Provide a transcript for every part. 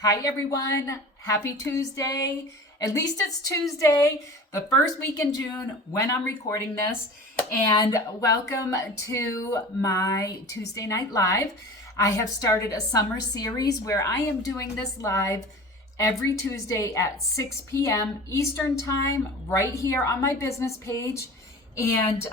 Hi everyone, happy Tuesday. At least it's Tuesday, the first week in June when I'm recording this. And welcome to my Tuesday Night Live. I have started a summer series where I am doing this live every Tuesday at 6 p.m. Eastern Time right here on my business page. And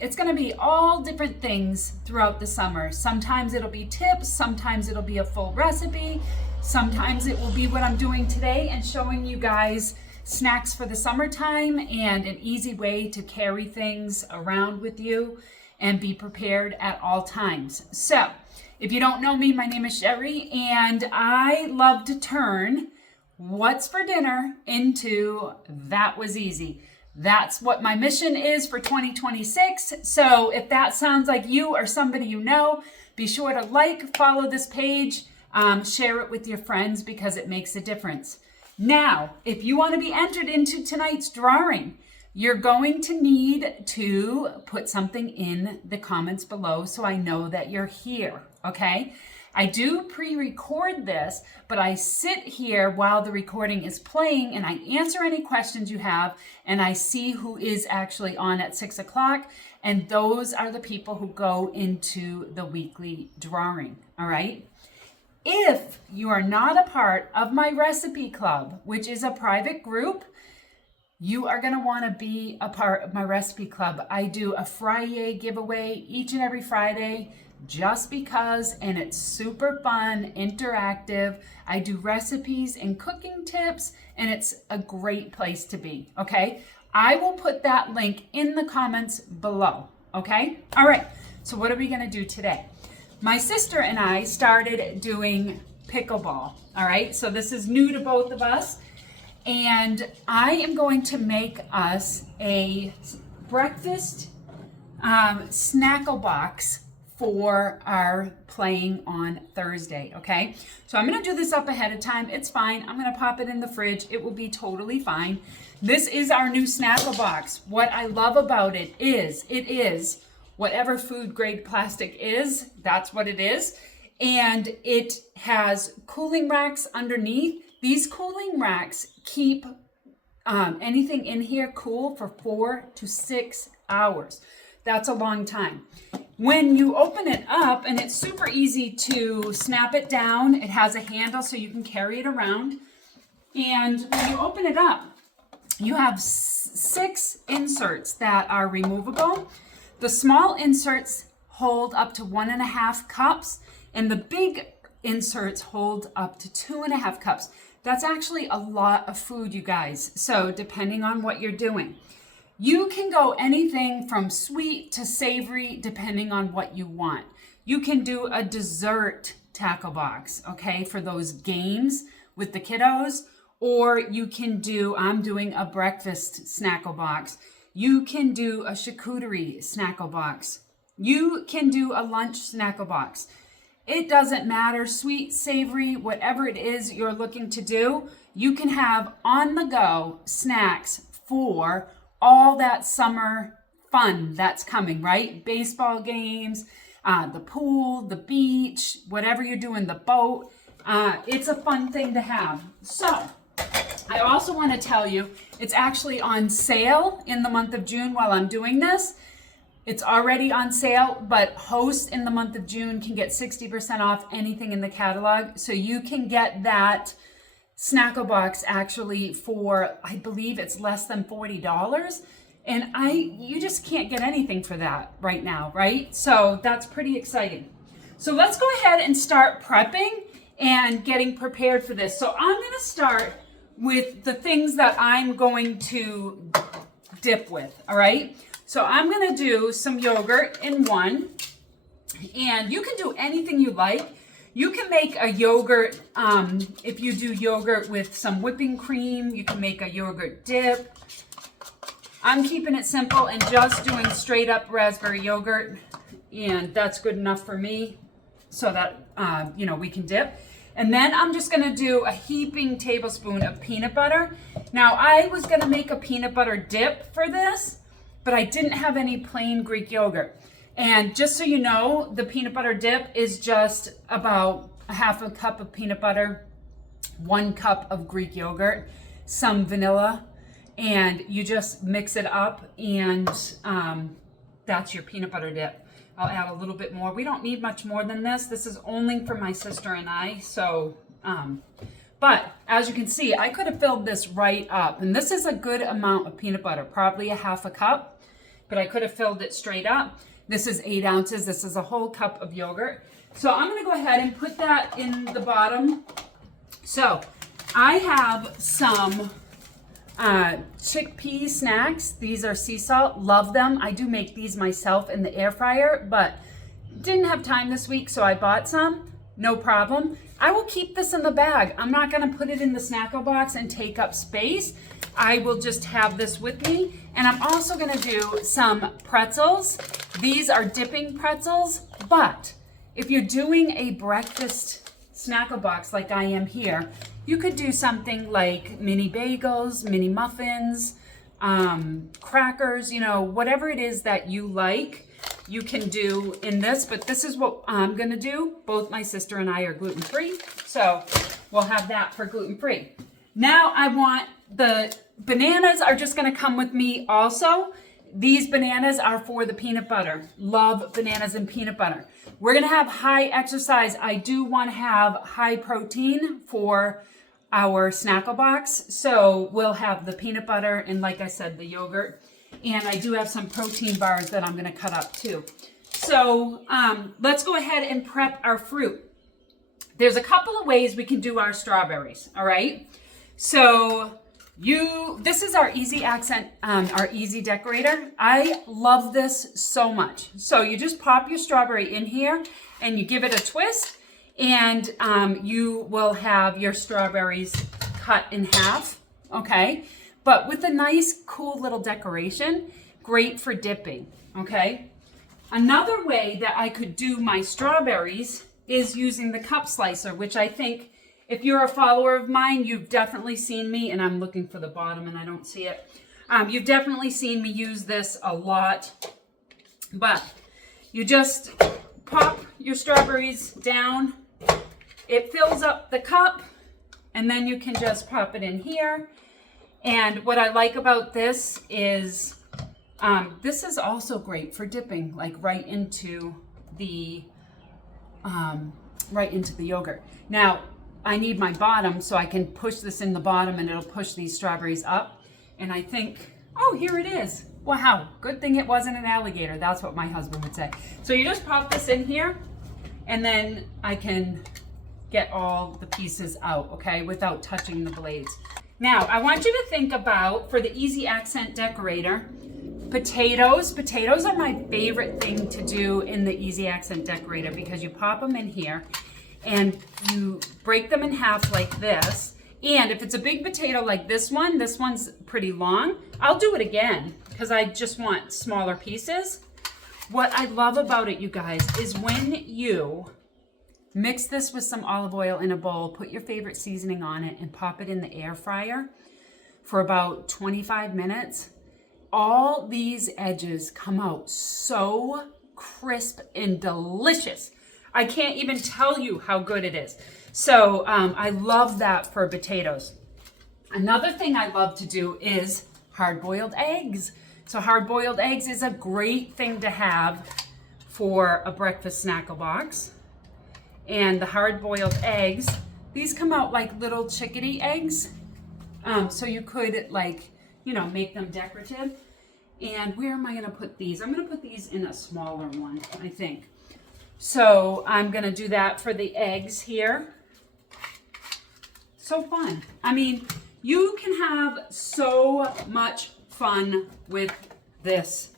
it's going to be all different things throughout the summer. Sometimes it'll be tips, sometimes it'll be a full recipe, sometimes it will be what I'm doing today and showing you guys snacks for the summertime and an easy way to carry things around with you and be prepared at all times. So if you don't know me, my name is Sherry and I love to turn what's for dinner into that was easy. That's what my mission is for 2026. So if that sounds like you or somebody you know, be sure to like, follow this page, share it with your friends because it makes a difference. Now, if you want to be entered into tonight's drawing, you're going to need to put something in the comments below so I know that you're here, okay? I do pre-record this, but I sit here while the recording is playing and I answer any questions you have and I see who is actually on at 6 o'clock, and those are the people who go into the weekly drawing, all right? If you are not a part of my recipe club, which is a private group, you are going to want to be a part of my recipe club. I do a Friday giveaway each and every Friday just because, and it's super fun, interactive. I do recipes and cooking tips, and it's a great place to be, okay? I will put that link in the comments below, okay? All right, so what are we going to do today? My sister and I started doing pickleball, all right? So this is new to both of us. And I am going to make us a breakfast snackle box for our playing on Thursday, okay? So I'm going to do this up ahead of time. It's fine. I'm going to pop it in the fridge. It will be totally fine. This is our new snackle box. What I love about it is whatever food grade plastic is, that's what it is. And it has cooling racks underneath. These cooling racks keep anything in here cool for 4 to 6 hours. That's a long time. When you open it up, and it's super easy to snap it down, it has a handle so you can carry it around. And when you open it up, you have 6 inserts that are removable. The small inserts hold up to 1.5 cups, and the big inserts hold up to 2.5 cups. That's actually a lot of food, you guys. So depending on what you're doing, you can go anything from sweet to savory, depending on what you want. You can do a dessert tackle box, okay, for those games with the kiddos, or you can do, I'm doing a breakfast snackle box. You can do a charcuterie snackle box. You can do a lunch snackle box. It doesn't matter, sweet, savory, whatever it is you're looking to do, you can have on-the-go snacks for all that summer fun that's coming, right? Baseball games, the pool, the beach, whatever you're doing, the boat. It's a fun thing to have. So I also want to tell you, it's actually on sale in the month of June while I'm doing this. It's already on sale, but hosts in the month of June can get 60% off anything in the catalog. So you can get that snackle box actually for, I believe it's less than $40. And you just can't get anything for that right now, right? So that's pretty exciting. So let's go ahead and start prepping and getting prepared for this. So I'm going to start with the things that I'm going to dip with, all right? So I'm going to do some yogurt in one, and you can do anything you like. You can make a yogurt, if you do yogurt with some whipping cream, you can make a yogurt dip. I'm keeping it simple and just doing straight up raspberry yogurt, and that's good enough for me so that, we can dip. And then I'm just going to do a heaping tablespoon of peanut butter. Now, I was going to make a peanut butter dip for this, but I didn't have any plain Greek yogurt. And just so you know, the peanut butter dip is just about a half a cup of peanut butter, 1 cup of Greek yogurt, some vanilla, and you just mix it up, and that's your peanut butter dip. I'll add a little bit more. We don't need much more than this. This is only for my sister and I, so, but as you can see, I could have filled this right up, and this is a good amount of peanut butter, probably a 1/2 cup, but I could have filled it straight up. This is 8 ounces. This is a whole cup of yogurt. So I'm going to go ahead and put that in the bottom. So I have some chickpea snacks. These are sea salt. Love them. I do make these myself in the air fryer, but didn't have time this week, so I bought some. No problem. I will keep this in the bag. I'm not going to put it in the Snacko box and take up space. I will just have this with me. And I'm also going to do some pretzels. These are dipping pretzels, but if you're doing a breakfast Snacko box like I am here, you could do something like mini bagels, mini muffins, crackers, you know, whatever it is that you like, you can do in this. But this is what I'm going to do. Both my sister and I are gluten-free, so we'll have that for gluten-free. Now I want the bananas are just going to come with me also. These bananas are for the peanut butter. Love bananas and peanut butter. We're going to have high exercise. I do want to have high protein for our Snacko box. So we'll have the peanut butter and, like I said, the yogurt. And I do have some protein bars that I'm going to cut up too. So let's go ahead and prep our fruit. There's a couple of ways we can do our strawberries. All right. So this is our easy accent, our easy decorator. I love this so much. So you just pop your strawberry in here and you give it a twist, and you will have your strawberries cut in half, okay? But with a nice, cool little decoration, great for dipping, okay? Another way that I could do my strawberries is using the cup slicer, which I think if you're a follower of mine, you've definitely seen me, and I'm looking for the bottom and I don't see it. You've definitely seen me use this a lot, but you just pop your strawberries down. It fills up the cup, and then you can just pop it in here. And what I like about this is also great for dipping, like right into the yogurt. Now, I need my bottom, so I can push this in the bottom and it'll push these strawberries up. And I think, oh, here it is. Wow, good thing it wasn't an alligator. That's what my husband would say. So you just pop this in here, and then I can get all the pieces out, okay, without touching the blades. Now, I want you to think about, for the easy accent decorator, potatoes. Potatoes are my favorite thing to do in the easy accent decorator, because you pop them in here and you break them in half like this. And if it's a big potato like this one's pretty long, I'll do it again because I just want smaller pieces. What I love about it, you guys, is when you mix this with some olive oil in a bowl, put your favorite seasoning on it, and pop it in the air fryer for about 25 minutes, all these edges come out so crisp and delicious. I can't even tell you how good it is. So I love that for potatoes. Another thing I love to do is hard-boiled eggs. So hard-boiled eggs is a great thing to have for a breakfast Snacko box. And the hard-boiled eggs, these come out like little chickadee eggs. So you could, like, you know, make them decorative. And where am I going to put these? I'm going to put these in a smaller one, I think. So I'm going to do that for the eggs here. So fun. I mean, you can have so much fun with this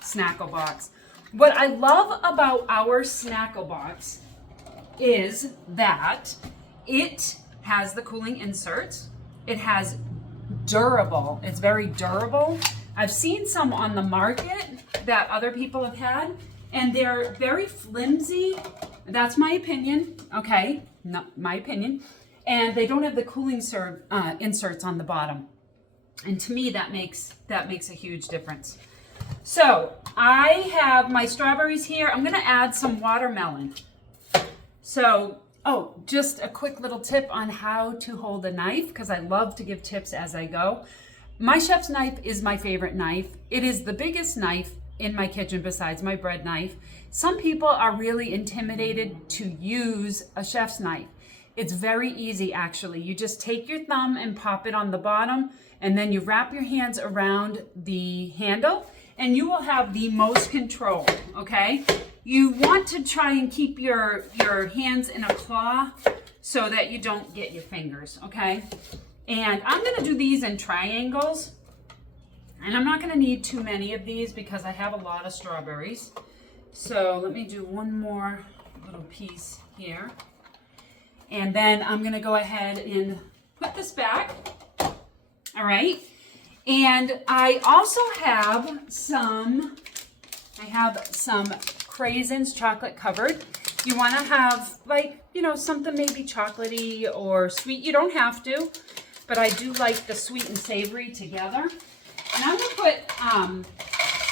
Snacko box. What I love about our Snacko box is that it has the cooling inserts. It has durable. It's very durable. I've seen some on the market that other people have had, and they're very flimsy. That's my opinion, okay? Not my opinion. And they don't have the cooling inserts on the bottom. And to me, that makes a huge difference. So I have my strawberries here. I'm gonna add some watermelon. So Oh, just a quick little tip on how to hold a knife, because I love to give tips as I go. My chef's knife is my favorite knife. It is the biggest knife in my kitchen besides my bread knife. Some people are really intimidated to use a chef's knife. It's very easy, actually. You just take your thumb and pop it on the bottom, and then you wrap your hands around the handle, and you will have the most control, okay? You want to try and keep your hands in a claw so that you don't get your fingers, okay? And I'm gonna do these in triangles. And I'm not gonna need too many of these because I have a lot of strawberries. So let me do one more little piece here. And then I'm gonna go ahead and put this back, all right? And I also have some Craisins chocolate covered. You want to have, like, you know, something maybe chocolatey or sweet. You don't have to, but I do like the sweet and savory together. And I'm going to put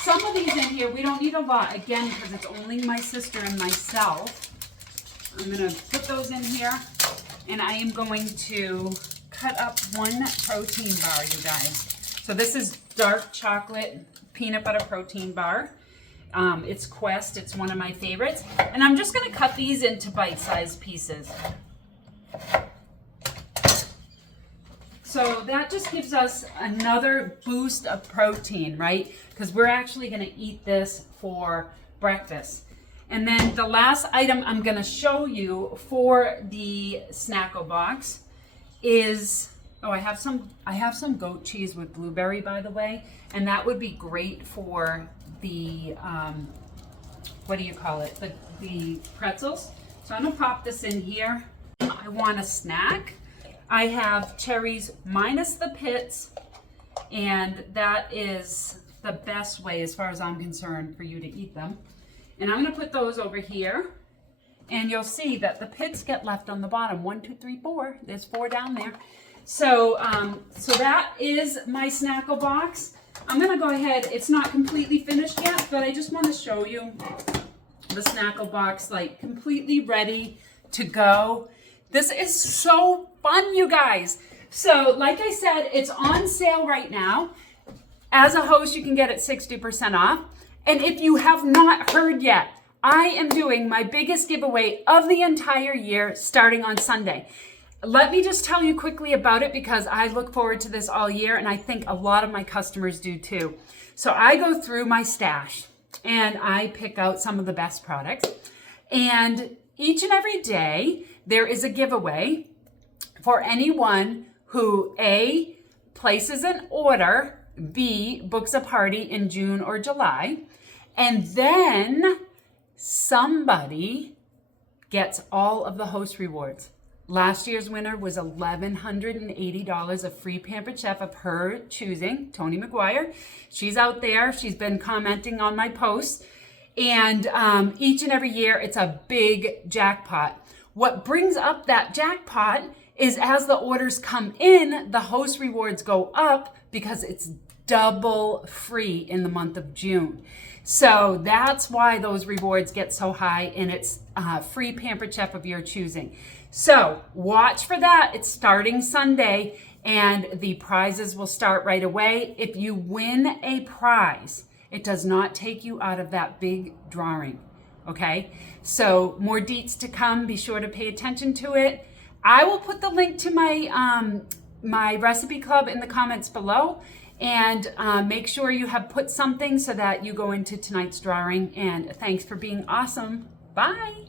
some of these in here. We don't need a lot, again, because it's only my sister and myself. I'm going to put those in here, and I am going to cut up one protein bar, you guys. So this is dark chocolate peanut butter protein bar. It's Quest. It's one of my favorites. And I'm just going to cut these into bite-sized pieces. So that just gives us another boost of protein, right? Because we're actually going to eat this for breakfast. And then the last item I'm going to show you for the Snacko box is, oh, I have some goat cheese with blueberry, by the way, and that would be great for the, what do you call it? The pretzels. So I'm gonna pop this in here. I want a snack. I have cherries minus the pits, and that is the best way, as far as I'm concerned, for you to eat them. And I'm gonna put those over here, and you'll see that the pits get left on the bottom. 1, 2, 3, 4. There's 4 down there. So, so that is my Snacko box. I'm gonna go ahead, it's not completely finished yet, but I just wanna show you the Snacko box, like completely ready to go. This is so fun, you guys. So like I said, it's on sale right now. As a host, you can get it 60% off. And if you have not heard yet, I am doing my biggest giveaway of the entire year starting on Sunday. Let me just tell you quickly about it because I look forward to this all year, and I think a lot of my customers do too. So I go through my stash and I pick out some of the best products. And each and every day there is a giveaway for anyone who A, places an order, B, books a party in June or July, and then somebody gets all of the host rewards. Last year's winner was $1,180 of free Pampered Chef of her choosing, Tony McGuire. She's out there. She's been commenting on my posts. And each and every year, it's a big jackpot. What brings up that jackpot is as the orders come in, the host rewards go up because it's double free in the month of June. So that's why those rewards get so high, and it's free Pampered Chef of your choosing. So watch for that. It's starting Sunday, and the prizes will start right away. If you win a prize, it does not take you out of that big drawing, okay? So more deets to come. Be sure to pay attention to it. I will put the link to my, my recipe club in the comments below, and make sure you have put something so that you go into tonight's drawing. And thanks for being awesome. Bye.